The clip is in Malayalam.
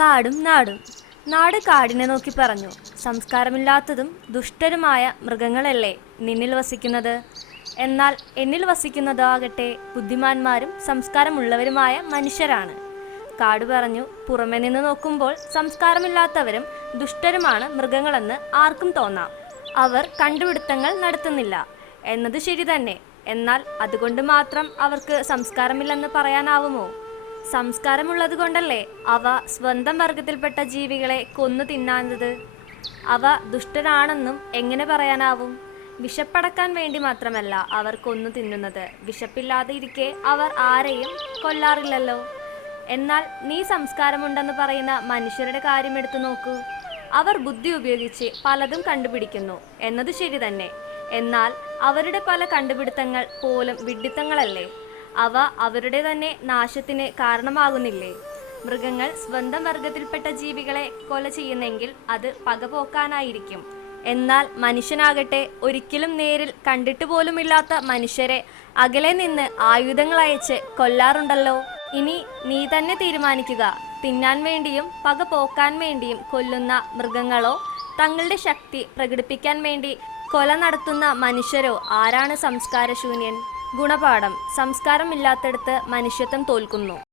കാടും നാടും. നാട് കാടിനെ നോക്കി പറഞ്ഞു, സംസ്കാരമില്ലാത്തതും ദുഷ്ടരുമായ മൃഗങ്ങളല്ലേ നിന്നിൽ വസിക്കുന്നത്? എന്നാൽ എന്നിൽ വസിക്കുന്നതാകട്ടെ ബുദ്ധിമാന്മാരും സംസ്കാരമുള്ളവരുമായ മനുഷ്യരാണ്. കാട് പറഞ്ഞു, പുറമെ നിന്ന് നോക്കുമ്പോൾ സംസ്കാരമില്ലാത്തവരും ദുഷ്ടരുമാണ് മൃഗങ്ങളെന്ന് ആർക്കും തോന്നാം. അവർ കണ്ടുപിടുത്തങ്ങൾ നടത്തുന്നില്ല എന്നത് ശരി തന്നെ. എന്നാൽ അതുകൊണ്ട് മാത്രം അവർക്ക് സംസ്കാരമില്ലെന്ന് പറയാനാവുമോ? സംസ്കാരമുള്ളത് കൊണ്ടല്ലേ അവ സ്വന്തം വർഗത്തിൽപ്പെട്ട ജീവികളെ കൊന്നു തിന്നാഞ്ഞത്. അവ ദുഷ്ടരാണെന്നും എങ്ങനെ പറയാനാവും? വിശപ്പടക്കാൻ വേണ്ടി മാത്രമല്ല അവർ കൊന്നു തിന്നുന്നത്. വിശപ്പില്ലാതെ ഇരിക്കെ അവർ ആരെയും കൊല്ലാറില്ലല്ലോ. എന്നാൽ നീ സംസ്കാരമുണ്ടെന്ന് പറയുന്ന മനുഷ്യരുടെ കാര്യം എടുത്തു നോക്കൂ. അവർ ബുദ്ധി ഉപയോഗിച്ച് പലതും കണ്ടുപിടിക്കുന്നു എന്നത് ശരി തന്നെ. എന്നാൽ അവരുടെ പല കണ്ടുപിടുത്തങ്ങൾ പോലും വിഡ്ഢിത്തങ്ങളല്ലേ? അവ അവരുടെ തന്നെ നാശത്തിന് കാരണമാകുന്നില്ലേ? മൃഗങ്ങൾ സ്വന്തം വർഗത്തിൽപ്പെട്ട ജീവികളെ കൊല ചെയ്യുന്നെങ്കിൽ അത് പകപോക്കാനായിരിക്കും. എന്നാൽ മനുഷ്യനാകട്ടെ ഒരിക്കലും നേരിൽ കണ്ടിട്ട് പോലുമില്ലാത്ത മനുഷ്യരെ അകലെ നിന്ന് ആയുധങ്ങൾ അയച്ച് കൊല്ലാറുണ്ടല്ലോ. ഇനി നീ തന്നെ തീരുമാനിക്കുക. തിന്നാൻ വേണ്ടിയും പക പോക്കാൻ വേണ്ടിയും കൊല്ലുന്ന മൃഗങ്ങളോ തങ്ങളുടെ ശക്തി പ്രകടിപ്പിക്കാൻ വേണ്ടി കൊല നടത്തുന്ന മനുഷ്യരോ ആരാണ് സംസ്കാരശൂന്യൻ? ഗുണപാഠം: സംസ്കാരം ഇല്ലാത്തടത്ത് മനുഷ്യത്വം തോൽക്കുന്നു.